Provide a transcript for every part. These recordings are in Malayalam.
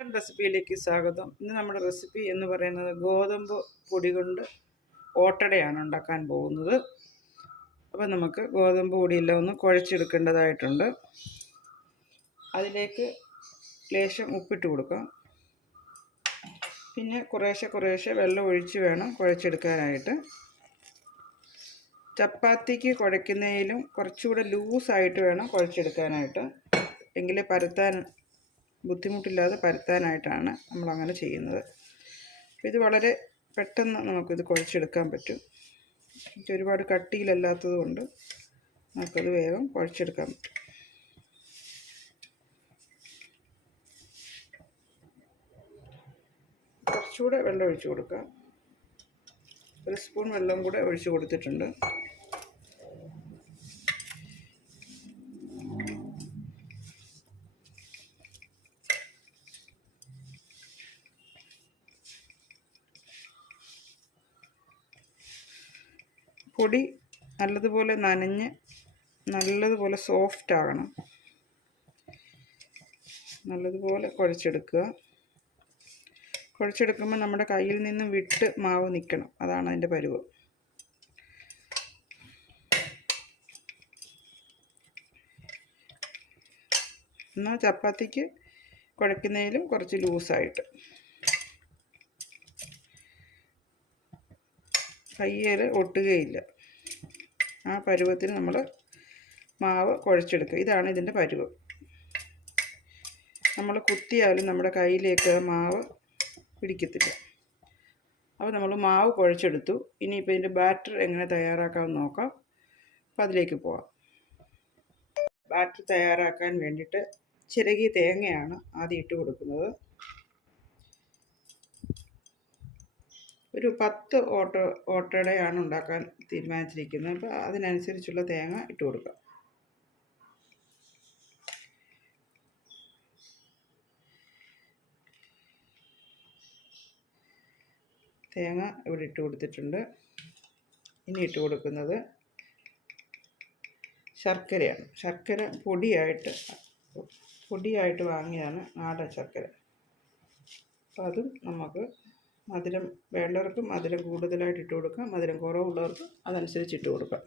റെസിപ്പിയിലേക്ക് സ്വാഗതം. ഇന്ന് നമ്മുടെ റെസിപ്പി എന്ന് പറയുന്നത് ഗോതമ്പ് പൊടി കൊണ്ട് ഓട്ടടയാണ് ഉണ്ടാക്കാൻ പോകുന്നത്. അപ്പോൾ നമുക്ക് ഗോതമ്പ് പൊടിയെല്ലാം ഒന്ന് കുഴച്ചെടുക്കേണ്ടതായിട്ടുണ്ട്. അതിലേക്ക് ലേശം ഉപ്പിട്ട് കൊടുക്കാം. പിന്നെ കുറേശ്ശെ വെള്ളം ഒഴിച്ച് വേണം കുഴച്ചെടുക്കാനായിട്ട്. ചപ്പാത്തിക്ക് കുഴയ്ക്കുന്നതിലും കുറച്ചുകൂടെ ലൂസായിട്ട് വേണം കുഴച്ചെടുക്കാനായിട്ട്. എങ്കിലേ ബുദ്ധിമുട്ടില്ലാതെ പരത്താനായിട്ടാണ് നമ്മളങ്ങനെ ചെയ്യുന്നത്. ഇത് വളരെ പെട്ടെന്ന് നമുക്കിത് കുഴച്ചെടുക്കാൻ പറ്റും. ഒരുപാട് കട്ടിയിലല്ലാത്തത് കൊണ്ട് നമുക്കത് വേഗം കുഴച്ചെടുക്കാൻ പറ്റും. കുറച്ചുകൂടെ വെള്ളം ഒഴിച്ചു കൊടുക്കാം. 1 സ്പൂൺ വെള്ളം കൂടെ ഒഴിച്ചു കൊടുത്തിട്ടുണ്ട്. പൊടി നല്ലതുപോലെ നനഞ്ഞ് നല്ലതുപോലെ സോഫ്റ്റ് ആകണം. നല്ലതുപോലെ കുഴച്ചെടുക്കുമ്പോൾ നമ്മുടെ കയ്യിൽ നിന്നും വിട്ട് മാവ് നിൽക്കണം. അതാണ് അതിൻ്റെ പരുവ്. എന്നാൽ ചപ്പാത്തിക്ക് കുഴയ്ക്കുന്നതിലും കുറച്ച് ലൂസായിട്ട്, കയ്യിൽ ഒട്ടുകയില്ല. ആ പരുവത്തിന് നമ്മൾ മാവ് കുഴച്ചെടുക്കുക. ഇതാണ് ഇതിൻ്റെ പരുവ്. നമ്മൾ കുത്തിയാലും നമ്മുടെ കയ്യിലേക്ക് മാവ് പിടിക്കത്തില്ല. അപ്പോൾ നമ്മൾ മാവ് കുഴച്ചെടുത്തു. ഇനിയിപ്പോൾ ഇതിൻ്റെ ബാറ്റർ എങ്ങനെ തയ്യാറാക്കാമെന്ന് നോക്കാം. അപ്പോൾ അതിലേക്ക് പോകാം. ബാറ്റർ തയ്യാറാക്കാൻ വേണ്ടിയിട്ട് ചിരകിയ തേങ്ങയാണ് ആദ്യം ഇട്ട് കൊടുക്കുന്നത്. ഒരു 10 ഓട്ടടയാണ് ഉണ്ടാക്കാൻ തീരുമാനിച്ചിരിക്കുന്നത്. അപ്പോൾ അതിനനുസരിച്ചുള്ള തേങ്ങ ഇട്ട് കൊടുക്കാം. തേങ്ങ ഇവിടെ ഇട്ട് കൊടുത്തിട്ടുണ്ട്. ഇനി ഇട്ട് കൊടുക്കുന്നത് ശർക്കരയാണ്. ശർക്കര പൊടിയായിട്ട് വാങ്ങിയതാണ്, നാടൻ ശർക്കര. അപ്പോൾ അതും നമുക്ക് മധുരം വേണ്ടവർക്ക് മധുരം കൂടുതലായിട്ട് ഇട്ട് കൊടുക്കാം, മധുരം കുറവുള്ളവർക്ക് അതനുസരിച്ച് ഇട്ട് കൊടുക്കാം.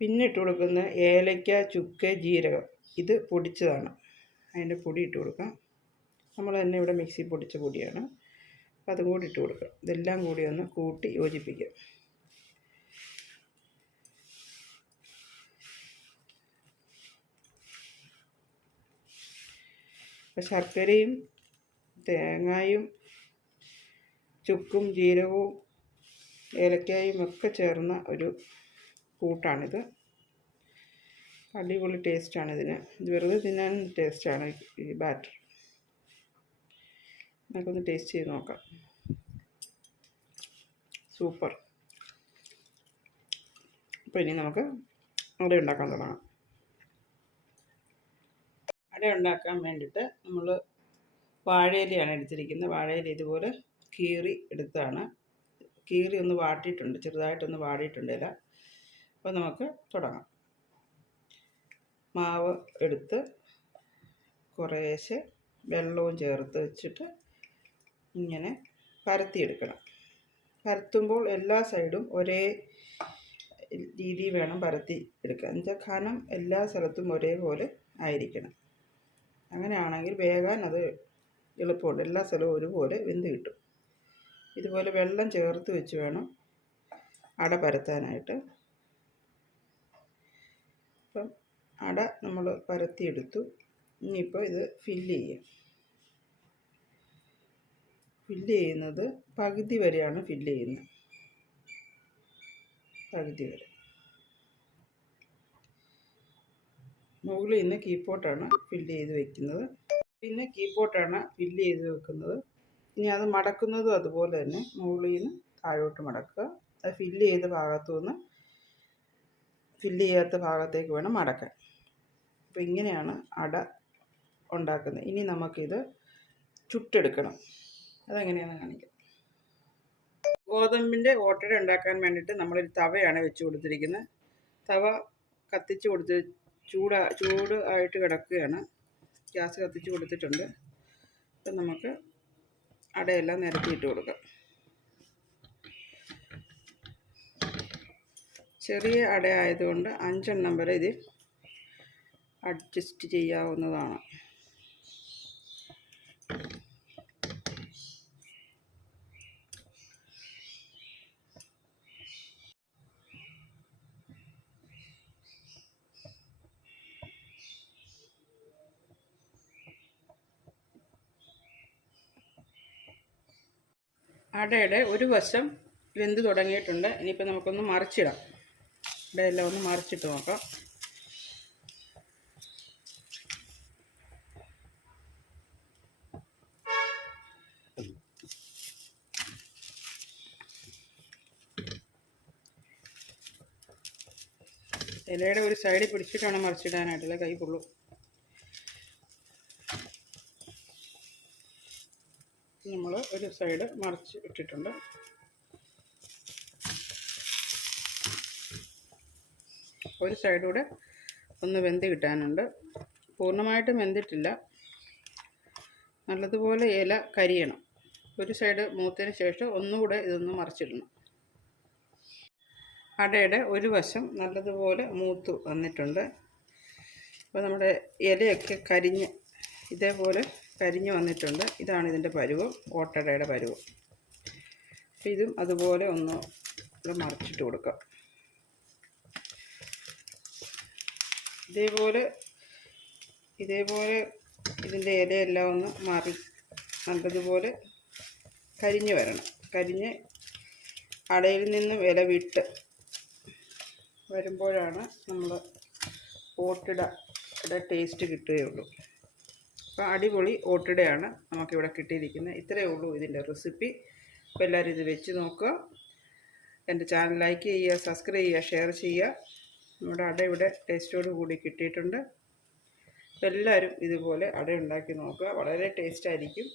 പിന്നെ ഇട്ട് കൊടുക്കുന്ന ഏലയ്ക്ക, ചുക്ക്, ജീരകം, ഇത് പൊടിച്ചതാണ്. അതിൻ്റെ പൊടി ഇട്ട് കൊടുക്കാം. നമ്മൾ തന്നെ ഇവിടെ മിക്സി പൊടിച്ച പൊടിയാണ്. അതും കൂടി ഇട്ട് കൊടുക്കാം. ഇതെല്ലാം കൂടി ഒന്ന് കൂട്ടി യോജിപ്പിക്കാം. അപ്പോൾ ശർക്കരയും തേങ്ങയും ചുക്കും ജീരകവും ഏലക്കായും ഒക്കെ ചേർന്ന ഒരു കൂട്ടാണിത്. അടിപൊളി ടേസ്റ്റാണ് ഇതിന്. ഇത് വെറുതെ തിന്നാൻ ടേസ്റ്റാണ് ഈ ബാറ്റർ. നമുക്കൊന്ന് ടേസ്റ്റ് ചെയ്ത് നോക്കാം. സൂപ്പർ. അപ്പോൾ ഇനി നമുക്ക് അട ഉണ്ടാക്കാൻ തുടങ്ങാം. അട ഉണ്ടാക്കാൻ വേണ്ടിയിട്ട് നമ്മൾ വാഴയിലയാണ് എടുത്തിരിക്കുന്നത്. വാഴയില ഇതുപോലെ കീറി എടുത്താണ്. കീറി ഒന്ന് വാട്ടിയിട്ടുണ്ട്, ചെറുതായിട്ടൊന്ന് വാടിയിട്ടുണ്ട് ഇല. അപ്പോൾ നമുക്ക് തുടങ്ങാം. മാവ് എടുത്ത് കുറേശ്ശെ വെള്ളവും ചേർത്ത് വെച്ചിട്ട് ഇങ്ങനെ പരത്തിയെടുക്കണം. പരത്തുമ്പോൾ എല്ലാ സൈഡും ഒരേ രീതി വേണം പരത്തി എടുക്കാൻ. എന്നുവെച്ചാൽ കനം എല്ലാ സ്ഥലത്തും ഒരേപോലെ ആയിരിക്കണം. അങ്ങനെയാണെങ്കിൽ വേകാൻ അത് എളുപ്പമുണ്ട്. എല്ലാ സ്ഥലവും ഒരുപോലെ വെന്ത് കിട്ടും. ഇതുപോലെ വെള്ളം ചേർത്ത് വെച്ച് വേണം അട പരത്താനായിട്ട്. അപ്പം അട നമ്മൾ പരത്തിയെടുത്തു. ഇനിയിപ്പോൾ ഇത് ഫില്ല് ചെയ്യുന്നത് പകുതി വരെയാണ് ഫില്ല് ചെയ്യുന്നത്. പകുതി വരെ. മുകളിൽ നിന്ന് കീപ്പോട്ടാണ് ഫില്ല് ചെയ്ത് വെക്കുന്നത്. പിന്നെ കീപ്പോട്ടാണ് ഫില്ല് ചെയ്ത് വെക്കുന്നത്. ഇനി അത് മടക്കുന്നതും അതുപോലെ തന്നെ മുകളിൽ നിന്ന് താഴോട്ട് മടക്കുക. അത് ഫില്ല് ചെയ്ത ഭാഗത്തു നിന്ന് ഫില്ല് ചെയ്യാത്ത ഭാഗത്തേക്ക് വേണം മടക്കാൻ. അപ്പോൾ ഇങ്ങനെയാണ് അട ഉണ്ടാക്കുന്നത്. ഇനി നമുക്കിത് ചുട്ടെടുക്കണം. അതെങ്ങനെയാണെന്ന് കാണിക്കാം. ഗോതമ്പിൻ്റെ ഓട്ടട ഉണ്ടാക്കാൻ വേണ്ടിയിട്ട് നമ്മളൊരു തവയാണ് വെച്ച് കൊടുത്തിരിക്കുന്നത്. തവ ചൂട് ആയിട്ട് കിടക്കുകയാണ്. ഗ്യാസ് കത്തിച്ച് കൊടുത്തിട്ടുണ്ട്. അപ്പം നമുക്ക് അടയെല്ലാം നിരത്തിയിട്ട് കൊടുക്കാം. ചെറിയ അട ആയതുകൊണ്ട് 5 എണ്ണം വരെ ഇത് അഡ്ജസ്റ്റ് ചെയ്യാവുന്നതാണ്. അടയുടെ ഒരു വശം വെന്ത് തുടങ്ങിയിട്ടുണ്ട്. ഇനിയിപ്പോൾ നമുക്കൊന്ന് മറിച്ചിടാം. അടയെല്ലാം ഒന്ന് മറിച്ചിട്ട് നോക്കാം. ഇലയുടെ ഒരു സൈഡിൽ പിടിച്ചിട്ടാണ് മറിച്ചിടാനായിട്ടുള്ള, കൈ പൊള്ളും. നമ്മൾ ഒരു സൈഡ് മറിച്ച് ഇട്ടിട്ടുണ്ട്. ഒരു സൈഡൂടെ ഒന്ന് വെന്ത് കിട്ടാനുണ്ട്. പൂർണ്ണമായിട്ടും വെന്തിട്ടില്ല. നല്ലതുപോലെ ഇല കരിയണം. ഒരു സൈഡ് മൂത്തതിന് ശേഷം ഒന്നുകൂടെ ഇതൊന്ന് മറിച്ചിടണം. അടയുടെ ഒരു വശം നല്ലതുപോലെ മൂത്ത് വന്നിട്ടുണ്ട്. അപ്പോൾ നമ്മുടെ ഇലയൊക്കെ കരിഞ്ഞ് ഇതേപോലെ കരിഞ്ഞ് വന്നിട്ടുണ്ട്. ഇതാണ് ഇതിൻ്റെ പരുവം, ഓട്ടടയുടെ പരുവം. അപ്പോൾ ഇതും അതുപോലെ ഒന്ന് ഇവിടെ മറിച്ചിട്ട് കൊടുക്കാം. ഇതേപോലെ ഇതിൻ്റെ ഇലയെല്ലാം ഒന്ന് നല്ലതുപോലെ കരിഞ്ഞ് വരണം. കരിഞ്ഞ് അടയിൽ നിന്നും ഇല വിട്ട് വരുമ്പോഴാണ് നമ്മൾ ഓട്ടിടയുടെ ടേസ്റ്റ് കിട്ടുകയുള്ളൂ. അപ്പോൾ അടിപൊളി ഓട്ടിടയാണ് നമുക്കിവിടെ കിട്ടിയിരിക്കുന്നത്. ഇത്രയേ ഉള്ളൂ ഇതിൻ്റെ റെസിപ്പി. അപ്പോൾ എല്ലാവരും ഇത് വെച്ച് നോക്കുക. എൻ്റെ ചാനൽ ലൈക്ക് ചെയ്യുക, സബ്സ്ക്രൈബ് ചെയ്യുക, ഷെയർ ചെയ്യുക. നമ്മുടെ അട ഇവിടെ ടേസ്റ്റോട് കൂടി കിട്ടിയിട്ടുണ്ട്. എല്ലാവരും ഇതുപോലെ അട ഉണ്ടാക്കി നോക്കുക. വളരെ ടേസ്റ്റായിരിക്കും.